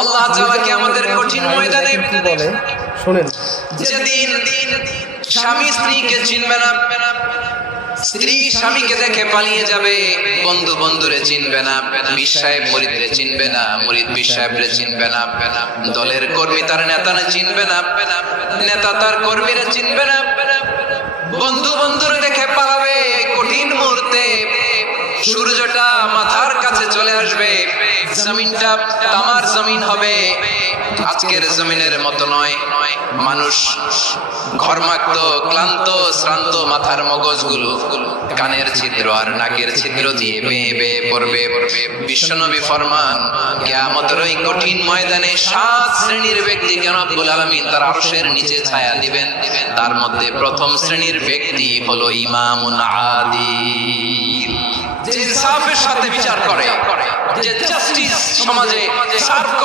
আল্লাহ তাআলা কিয়ামতের কঠিন ময়দানে বলে শুনেন, যেদিন স্বামী স্ত্রীকে চিনবে না, স্ত্রী স্বামীকে দেখে পালিয়ে যাবে, বন্ধু বন্ধুরে চিনবে না, পীর সাহেব মুরিদরে চিনবে না, মুরিদ পীর সাহেবরে চিনবে না, দলের কর্মী তার নেতারে চিনবে না, নেতা তার কর্মীরা চিনবে না, বন্ধু বন্ধুরে দেখে পালাবে। কঠিন মুহূর্তে সূর্যটা মাথার কাছে চলে আসবে, জমিনটা তামার জমিন হবে। আজকের জমিনের মতো নয়, মানুষ ঘর্মাক্ত ক্লান্ত শ্রান্ত মাথার মগজগুলো কানের ছিদ্র আর নাকের ছিদ্র দিয়ে বেয়ে বেয়ে পড়বে। বিশ্বনবী ফরমান, কিয়ামতের ওই কঠিন ময়দানে 7 শ্রেণীর ব্যক্তিকে রব্বুল আলামিন তার আরশের নিচে ছায়া দিবেন। তার মধ্যে প্রথম শ্রেণীর ব্যক্তি হলো ইমামুন আদিল, যে ইনসাফের সাথে বিচার করে, যে জাস্টিস সমাজে সার্ভ